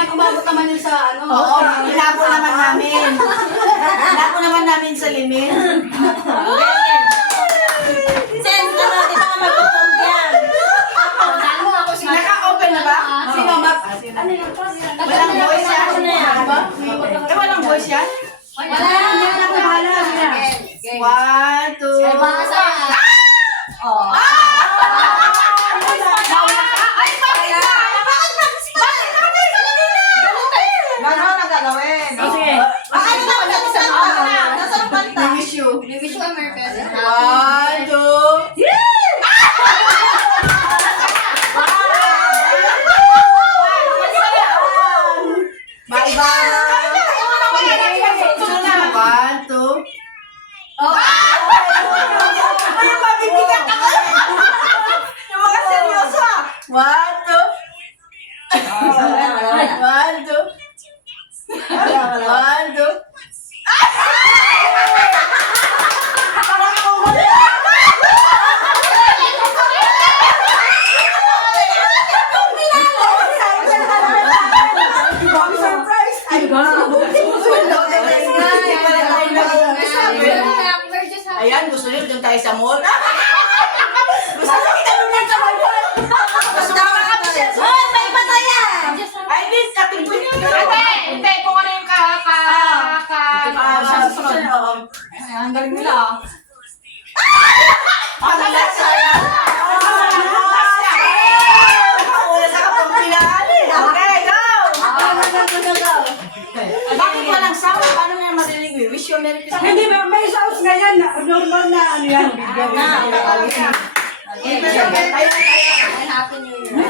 naman, umabot naman yun sa ano. Oo, ilabo naman namin. Ilabo naman namin sa limit. Sen, ano, di ba mag-perform yan? Naka-open na ba? Sino mag... Ano yung walang voice yan? Walang voice yan? Wala, hindi na ako bahala. 1, 2... Ay, baka sa... Oh. Ay, bakit ba? Gano'n na gagawin. Sige. Ano na wala sa kanta? Nasaan ang kanta? Wish you America. 1, 2... Bye-bye! 1, 2... Ay, mabibigyan ka kayo! Yung mga seryoso ah! 1, 2... 1, 2... 1, 2... Ayan, gusto nyo doon tayo sa mall? Gusto nyo kita doon lang sa mall? Gusto nyo mga kapsel? Oh, may pataya! Ay, din, katingin nyo. Hindi, kung ano yung Ang galing nila. Panglasa! Wala sa kapampilaan eh. Okay, go! Bakit walang sound? Paano nyo marinig? Wish you a Merry Christmas. Hindi ba, may sounds na yan. Normal na ano yan. Happy New Year.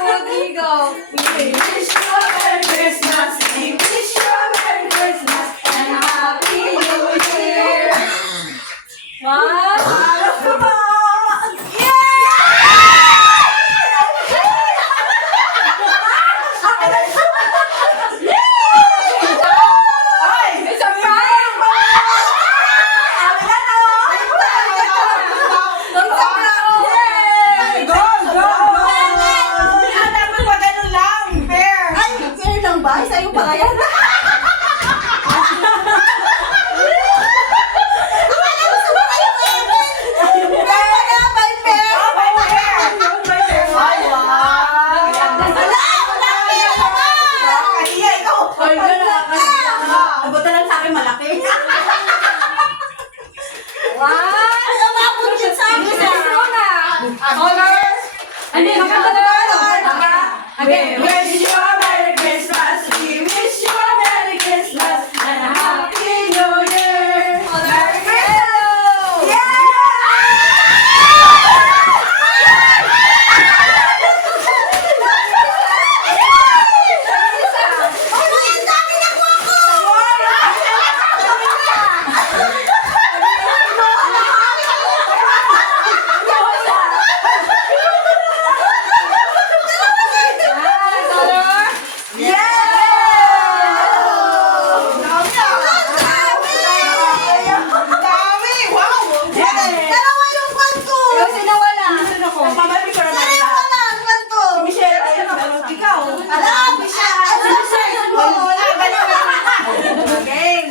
Rodrigo. We wish you a Merry Christmas. We wish you a Merry Christmas and a Happy New Year. What? Okay, wish you a Merry Christmas. We wish you a Merry Christmas and a Happy New Year. Merry Christmas!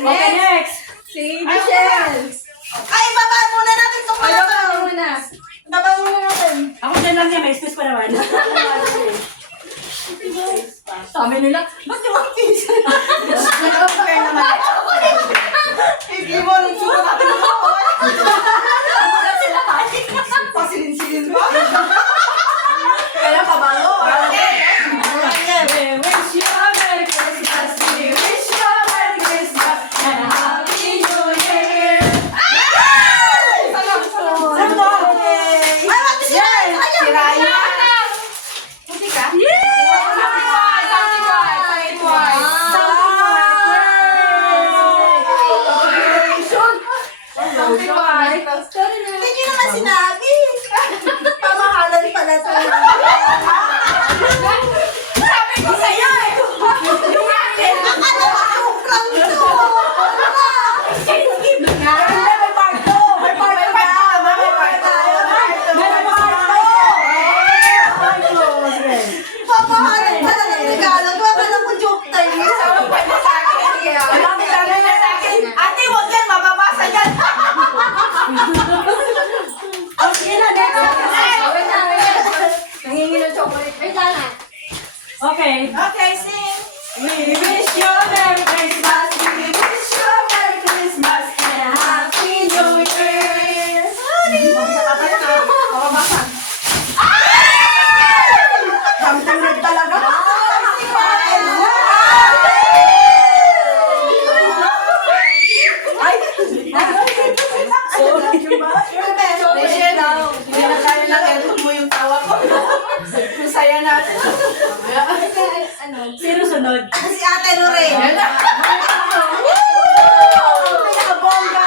Okay, next. Si Michelle. Ay, baba muna natin itong Ay, mga baba to. muna. Baba muna natin. Ako dyan lang niya, may space pa naman. Sabi nila, ba't yung mga pizza? Nag-compare naman. Hindi mo rin suka natin mo. Wala sila kahit. Pasilin-silin mo. Kaya pabalo. Okay. We wish you a Merry Christmas. We wish you a Merry Christmas and a Happy New Year. Si Raya. Puti ka? Hindi nyo naman sinabi. Pamahala Mamahalin ka na ng regalo. Kaya ka lang po joke time. Sabi pa niya sa akin. Sabi niya sa akin, ate, huwag yan, mababasa yan. Oh, sige na, dito. Wait na. Nangingi ng chocolate. Wait lang na. Okay. Okay, sing. We wish you a Merry Christmas. We wish you a Merry Christmas and a Happy New Year. Mababasa. Samtang talaga. Hindi na kaya lang edit mo yung tawa ko. Masaya na. Sino sunod? Si Ate Lorraine. Pinakabongga.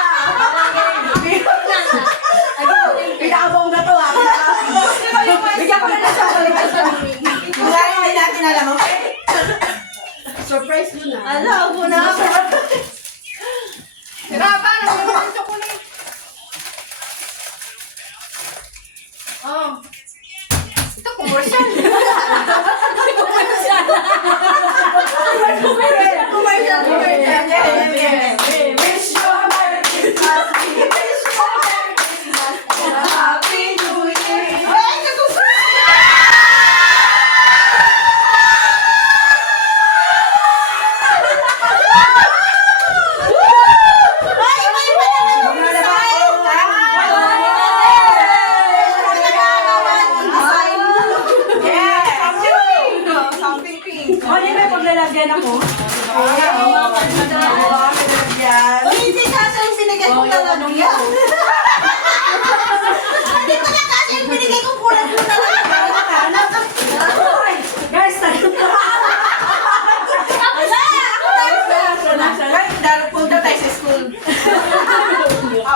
Pinakabongga to ah. Bigyan ko na ng chocolate. Wala hindi natin alam. Okay? Surprise mo na. Alam ko na. Hirapan, ang ganda ng chocolate. Oh. Ito, commercial. We wish you a Merry Christmas. We wish you a Merry Christmas and a Happy New Year. Something pink. Oh, di may paglalagyan ako. Uy, hindi kasi yung binigay ko na ano yan. Hindi ko na kasi yung binigay ko kulang ko na lang. Guys, tayo na. Punta tayo sa school.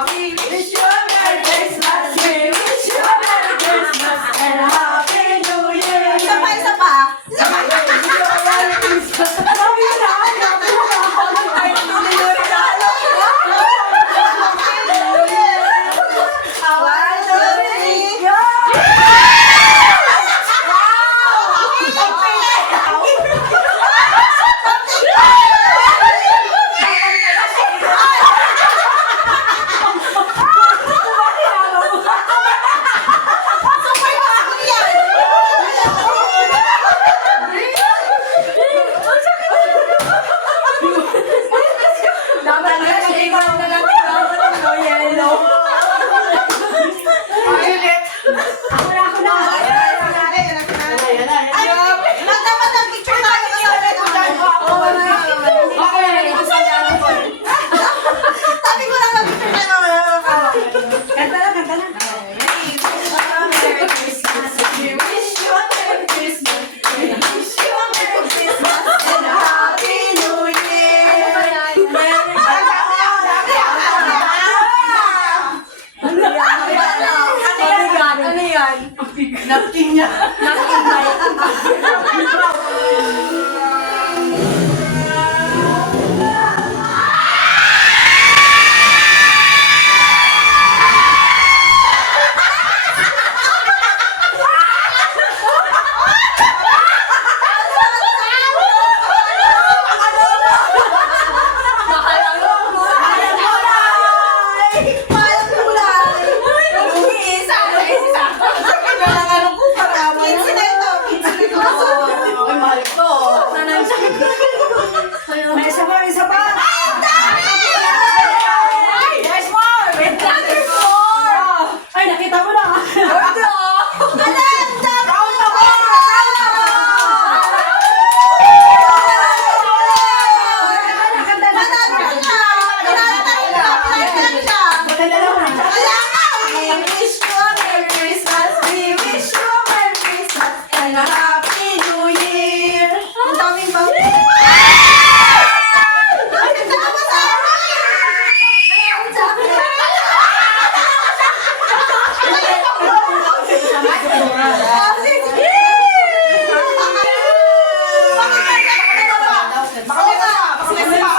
We wish you a Merry Christmas. We wish you a Merry Christmas and a Happy New Year. Isa pa, isa pa. Isa pa. Dapat ang picture tayo sa sabi ko lang mag-picture tayo. Kanta na, kanta na. Merry Christmas. We wish you a Merry Christmas. We wish you a Merry Christmas and a Happy New Year. Ano yan? Napkin niya. May isa pa, may isa pa. There's more! Wait lang, there's more! Ay, nakita mo na. Alam! Brown na mo! We wish you a Merry Christmas. We wish you a Merry Christmas and a Happy New Year. Ang daming ba?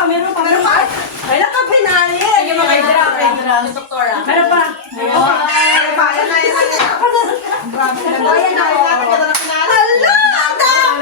Meron pa. Ay, nakapinali. Sige, mag-drop. Doktora. Meron pa. Bayan na yan. Grabe na. Bayan na yan. Hala! Dami!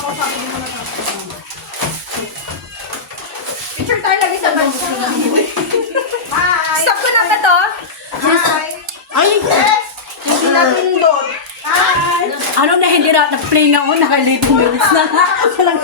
ako, sabi mo na to. Picture tayo lagi sa bansa. Hi! Stop ko na ba to? Hi! Ay, hindi natin doon. Hi! Ano na hindi na play nga ako, naka-11 minutes na nga. Walang